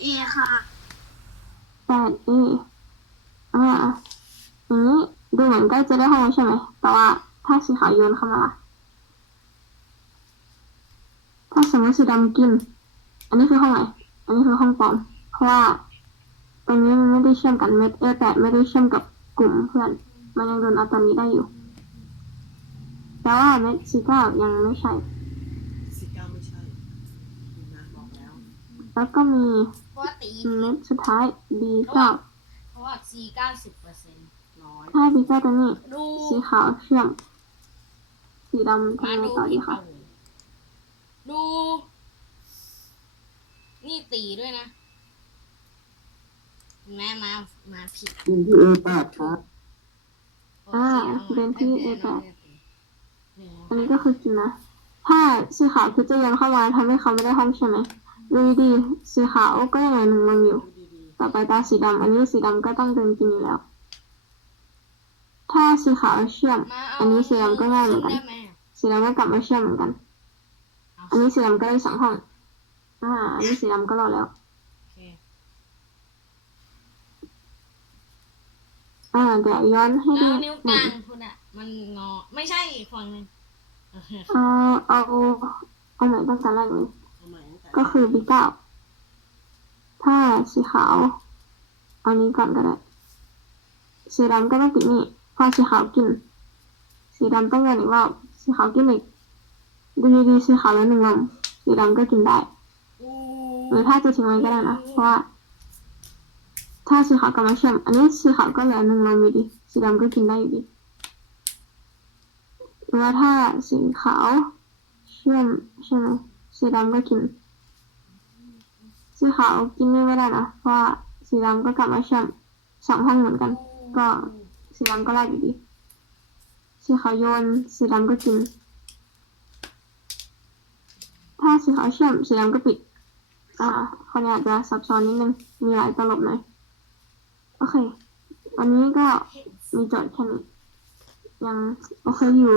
เอค่ะแปดเออ่าอย่างนี้ดูเหมือนใกล้จะได้ห้องแล้วใช่ไหม แต่ว่าถ้าสีขาวโยนเข้ามาล่ะถ้าสมมติสีดำกิน อันนี้คือห้องไหน อันนี้คือห้องปลอม เพราะว่าตรงนี้มันไม่ได้เชื่อมกันเม็ดเอแปดไม่ได้เชื่อมกับกลุ่มเพื่อน มันยังโดนเอาตอนนี้ได้อยู่ แต่ว่าเม็ดสีเก้ายังไม่ใช่สิเก้าไม่ใช่คุณนะบอกแล้ว แล้วก็มีเพราะว่า ตีเม็ดสุดท้าย B เก้าเพราะว่า C เก้าสิบเปอร์เซ็นต์น้อยถ้า B เก้าตัวนี้ ดูสีขาวเชื่อม สีดำมาทำไงดูต่อดีที่คะเปิดดู นี่ตีด้วยนะแม่มา มาผิดยินที่เอแปดครับอ่าโอคเป็นที่ไม่ A8 ไม่ไม่อันนี้ก็คือกินนะ ถ้าสีขาวคือจะยังเข้ามาทำให้เขาไม่ได้ห้องใช่ไหม ดูดีๆสีขาวก็ยังไงหนึ่งลงอยู่ดูดีต่อไปตาสีดำอันนี้สีดำก็ต้องเดินกินอยู่แล้ว ถ้าสีขาวเชื่อมมาเาอันนี้สีดำก็ง่ายเหมือนกันได้ไหมสีดำก็กลับมาเชื่อมเหมือนกันเอาอันนี้สีดำก็ได้สองห้อง อ่า อันนี้สีดำก็รอดแล้วโอเคอ่าเดี๋ยวย้อนให้แล้ดูวนิ้วกลางคุณอะมันงอ ไม่ใช่อีกฝั่งหนึ่งโอเคเอาเอาเอาไหนตั้งแต่แรกเลย ๆเอาใหม่ตั้งแต่ก็คือ B9 ถ้าสีขาว เอานี้ก่อนก็ได้ สีดำก็ต้องปิดนี่พอสีขาวกิน สีดำต้องเดินอีกรอบสีขาวกินอีกดูดีๆสีขาวแล้วหนึ่งลมสีดำก็กินได้อู้หรือถ้าจะทิ้งไว้ก็ได้นะ เพราะว่า ถ้าสีขาวกลับมาเชื่อมอันนี้สีขาวก็เหลือหนึ่งลมอยู่ดี สีดำก็กินได้อยู่ดีหรือว่าถ้าสีขาวเชื่อมใช่ไหมสีดำก็กิน สีขาวกินไม่ได้นะเพราะว่าสีดำก็กลับมาเชื่อมสองห้องเหมือนกัน ก็สีดำก็รอดอยู่ดีสีขาวโยนสีดำก็กิน ถ้าสีขาวเชื่อมสีดำก็ปิด อ่าคนนี้อาจจะซับซ้อนนิดนึง มีหลายตลบหน่อยโอเค วันนี้ก็มีโจทย์แค่นี้ยังโอเคอยู่